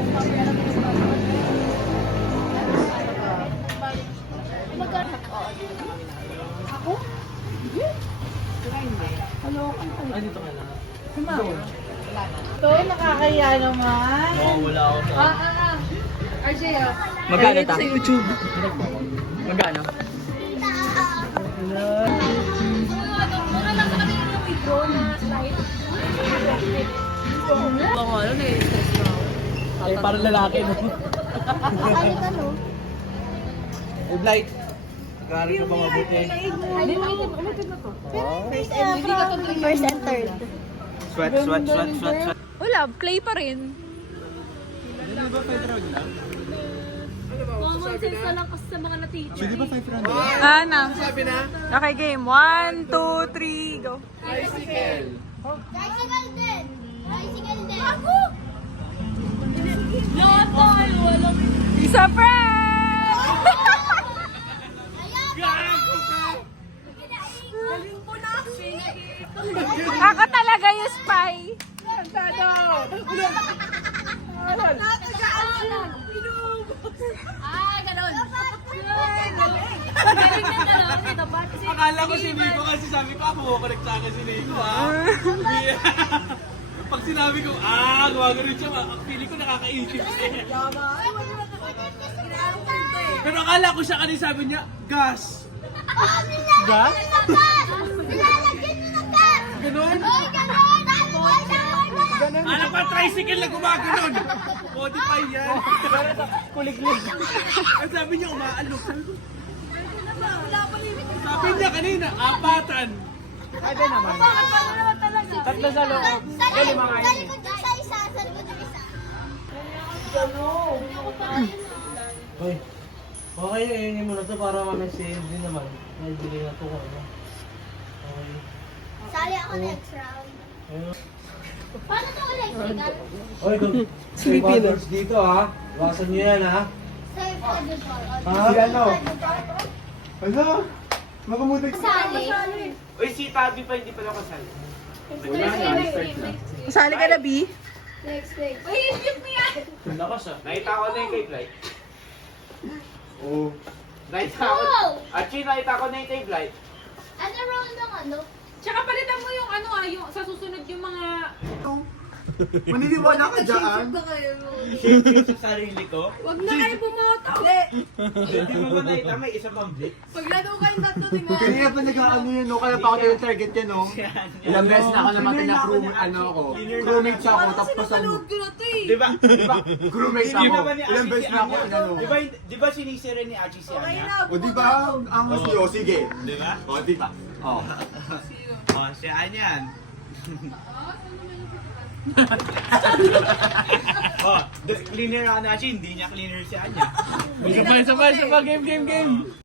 Ako? Hello, Ay, dito ka na. ito, nakakaya naman. Oo, wala ako sa... RJ, Magkano ta? YouTube. Magkano? Ako, ano na yung stress na ako. Ay, parang lalaki, no? Hey, Blight. Nagkaroon ka ba mabuti? First and third. Sweat. Wala, play pa rin. Hindi ba 5 round lang? Common sense na lang kasi sa mga na-teacher. Hindi ba 5 round lang? Ana. Okay, game. 1, 2, 3, go. Tricycle din. Tricycle din. Ako! Lotol! Walang... Isa friend! Ako talaga yung spy. Ganon. Galing na gano'n. Dapat si... Akala ko si Nico kasi sabi ko, connect sa akin si Nico, Pag sinabi ko, gumagano'n siya, feeling ko nakakaisip siya. Pero akala ko siya kanina sabi niya, gas. Gas? Nilalagyan mo ng gas! Ganon? Oy, ganon! Ano pa tricycle na gumagano'n? Modify yan. Kulig-lig. Ang sabi niya, umaalok. Sabi niya kanina, apatan. Ada naman. Tatlo sa loob. Dali mga Sa likod yung sa isa, sa likod yung isa. Hoy. Okay, ayun mo na to para ma-message din naman. May bili na to ko, ano? Okay. Sali ako next round. Ayun. Paano ito ulit? Hoy, Filipino dito ha. Iwasan niyo yan ha. Safe editor. Si ano? Ano? Makamutik Sali. Uy, si Tabi pa hindi pa nakasali. Sali ka na, B? Next. Uy, shoot mo yan! Lakas ah. Nakita ko na yung kay Blight. Oo. Nakita ko. Actually, nakita ko na yung kay Blight. Ano round ng ano? Tsaka palitan mo yung ano yung sa susunod yung mga... Maniniwala ka dyan? Sa sarili ko. Wag na kayo bumoto! Hindi mo ba nakita may isang pang blitz? Paglaro kayong tatlo, tingnan. Kaya pa nag-ano yun, no? Kaya pa ako yung target yan, no? Ilang beses na ako namatay na crewmate siya ako, tapos ano, ko na to eh. Di ba? crewmate Hindi ako. naman ni Ilang Achi beses si na ako, Anya. inano. Di ba sinisira ni Achi si Anya? O di ba, ang siyo, sige. Di ba? O di ba? O. Oh, si Anya. Cleaner ako na siya, hindi niya cleaner si Anya. Isa pa, game.